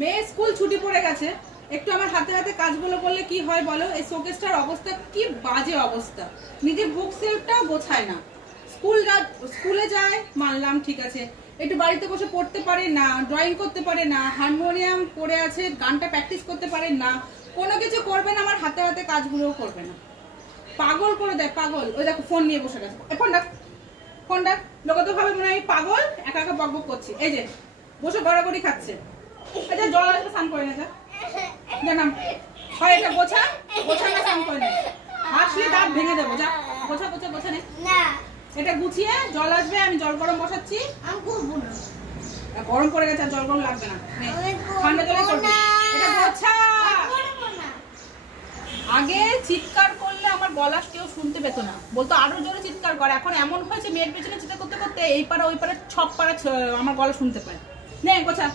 মেয়ে স্কুল ছুটি পড়ে গেছে, একটু আমার হাতে হাতে কাজগুলো করলে কি হয় বলো? এই শোকেসটার অবস্থা কি বাজে অবস্থা, নিজের বুক সেলফটাও গোছায় না। স্কুলে যায় মানলাম, ঠিক আছে, একটু বাড়িতে বসে পড়তে পারে না, ড্রয়িং করতে পারে না, হারমোনিয়াম পড়ে আছে, গানটা প্র্যাকটিস করতে পারে না, কোনো কিছু করবে না, আমার হাতে হাতে কাজগুলোও করবে না। পাগল করে দেয়, পাগল। ওই দেখো ফোন নিয়ে বসে গেছে, ফোনটা লোকে তো ভাবে মনে হয় আমি পাগল, একা একা বকবক করছি। এই যে বসে গড়াগড়ি খাচ্ছে। আচ্ছা জল আসবে, স্নান করে না, যা জানাম হয় এটা গোছা গোছা না, স্নান করে না, হাসলে দাঁত ভেঙে দেবো। যা গোছা গোছা গোছা নে, এটা গুছিয়ে জল আসবে, আমি জল গরম বসাচ্ছি। গরম পড়ে গেছে, আর জল গরম লাগবে না, ঠান্ডা জলে করবো। এটা গোছা। আগে চিৎকার করলে আমার গলা কেউ শুনতে পেত না, বলতো আরো জোরে চিৎকার করে। এখন এমন হয়েছে মেয়ের পেছনে চিৎকার করতে করতে এই পাড়া ওই পাড়া সব পাড়া আমার গলা শুনতে পায়। নে গোছা।